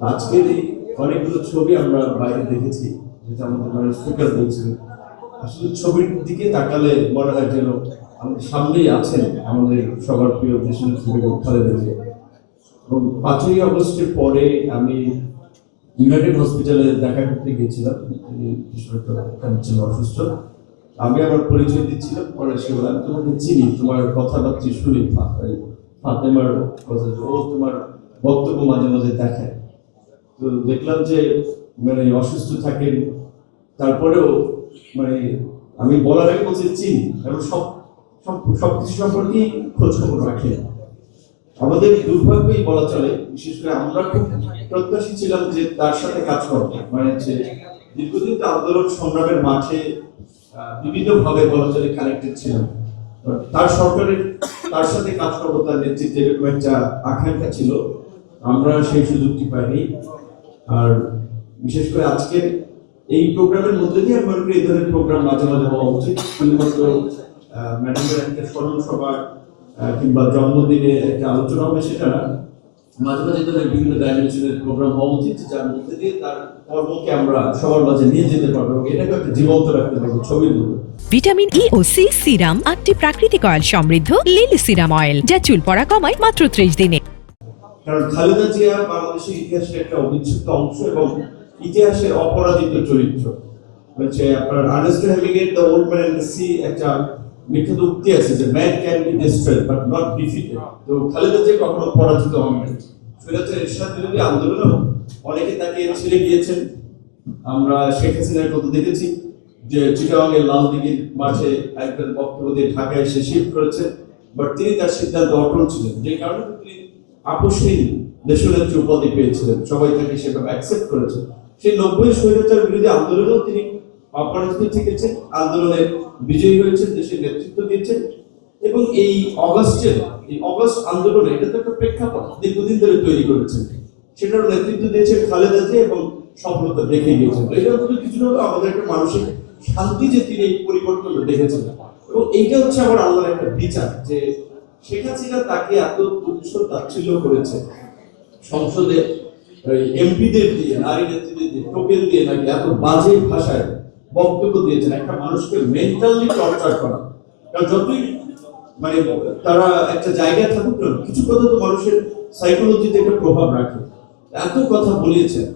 আজকের এই অনেকগুলো ছবি আমরা বাইরে দেখেছি, যেটা আমাদের মানে স্পিকার বলছিলেন। আসলে ছবির দিকে তাকালে মনে হয় যেন আমাদের সামনেই আছেন আমাদের সবার প্রিয় দেশনেত্রী বেগম খালেদা জিয়া। এবং 5ই আগস্টের পরে আমি ইউনাইটেড হসপিটালে দেখা করতে গিয়েছিলাম। তিনি ছিল অসুস্থ। আমি আমার পরিচয় দিচ্ছিলাম, পরে সে বলে আমি তোমাকে চিনি, তোমার কথাবার্তা শুনি, ফাতেমার কথা, ও তোমার বক্তব্য মাঝে মাঝে দেখায়। তো দেখলাম যে মানে অসুস্থ থাকেন, তারপরেও মানে আমি বলার আগে বলছি চিনি এবং সবকিছু সম্পর্কে খোঁজ খবর রাখেন। আমাদের দুর্ভাগ্যই বলা চলে, বিশেষ করে আমরা খুব প্রত্যাশী ছিলাম যে তার সাথে কাজ করবো, মানে যে দীর্ঘদিন তো আন্দোলন সংগ্রামের মাঠে বিভিন্নভাবে বলা চলে কানেক্টেড ছিলাম। তার সরকারের তার সাথে কাজ করবো, তার নেতৃত্বে এরকম একটা আকাঙ্ক্ষা ছিল, আমরা সেই সুযোগটি পাইনি। আর বিশেষ করে আজকের এই প্রোগ্রামের মধ্যে দিয়ে আমি মনে করি এই ধরনের প্রোগ্রাম মাঝে মাঝে হওয়া উচিত। শুধুমাত্র ম্যাডামের একটা স্মরণ সভা কিংবা জন্মদিনে একটা আলোচনা হবে সেটা না, মাঝে মাঝে ধরনের বিভিন্ন ডাইমেনশনের প্রোগ্রাম হওয়া উচিত, যার মধ্যে দিয়ে তার কর্মকে আমরা সবার মাঝে নিয়ে যেতে পারবো এবং এটাকে একটা জীবন্ত রাখতে পারবো ছবির মধ্যে। ভিটামিন ই ও সি সিরাম 8টি প্রাকৃতিক অয়েল সমৃদ্ধ লিলি সিরাম অয়েল, যা চুল পড়া কমায় মাত্র 30 দিনে। কারণ খালেদা জিয়া বাংলাদেশের ইতিহাসের একটা অবিচ্ছেদ্য অংশ এবং ইতিহাসের অপরাজিত চরিত্র। হচ্ছে আপনার আর্নেস্ট হেমিংওয়ের the old man and the sea একটা বিখ্যাত উক্তি আছে যে man can be destroyed but not defeated. তো খালেদা জিয়া কখনো পরাজিত হন নাই। স্বৈরাচার এরশাদ বিরোধী আন্দোলনেও অনেকে তাকে ছেড়ে গিয়েছেন। আমরা শেখ হাসিনার কথা দেখেছি যে চিটাগাংয়ের লালদিঘির মাঠে একজন বক্তব্য দিয়ে ঢাকায় এসে শিফট করেছেন, বাট তিনি তার সিদ্ধান্ত অটল ছিলেন, যে কারণে তিনি আপসহীন দেশনেত্রী উপাধি পেয়েছিলেন, সবাই তাকে সেভাবে অ্যাকসেপ্ট করেছে। সেই 90 স্বৈরাচার বিরোধী আন্দোলনেও তিনি অপরাজিত থেকেছেন, আন্দোলনের বিজয়ী হয়েছেন, দেশের নেতৃত্ব দিয়েছেন। এবং এই অগস্ট আন্দোলনে এটা তো একটা প্রেক্ষাপট দীর্ঘদিন ধরে তৈরি করেছেন, সেটার নেতৃত্ব দিয়েছেন খালেদা জিয়া এবং সফলতা দেখে গিয়েছেন। এটা অন্তত কিছু হলো আমাদের একটা মানসিক শান্তি যে তিনি এই পরিবর্তন দেখেছেন। এবং এইটা হচ্ছে আমার আল্লাহর একটা বিচার যে শেখ হাসিনা তাকে এত তুচ্ছ তাচ্ছিল্য করেছে, সংসদে এমপিদের দিয়ে, নারী নেত্রীদের দিয়ে, টোকেন দিয়ে নাকি এত বাজে ভাষায় বক্তব্য দিয়েছেন, একটা মানুষকে মেন্টালি টর্চার করা। কারণ যতই মানে তারা একটা জায়গায় থাকুক না, কিছু কথা তো মানুষের সাইকোলজিতে একটা প্রভাব রাখে। এত কথা বলিয়েছেন,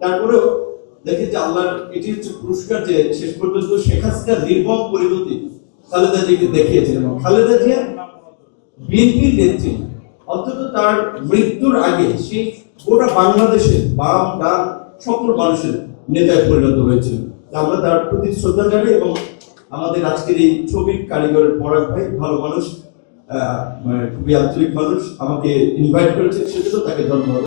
তারপরেও দেখেন যে আল্লাহর এটি হচ্ছে পুরস্কার যে শেষ পর্যন্ত শেখ হাসিনার নির্মম পরিণতি খালেদা জিয়াকে দেখিয়েছেন। এবং খালেদা জিয়া বিএনপির নেত্রী, অন্তত তার মৃত্যুর আগে সেই গোটা বাংলাদেশের বাম ডান সকল মানুষের নেতায় পরিণত হয়েছিল। আমরা তার প্রতি শ্রদ্ধা জানাই এবং আমাদের আজকের এই ছবির কারিগরের পরাগ ভাই ভালো মানুষ, মানে খুবই আন্তরিক মানুষ, আমাকে ইনভাইট করেছেন, সেজন্য তাকে ধন্যবাদ।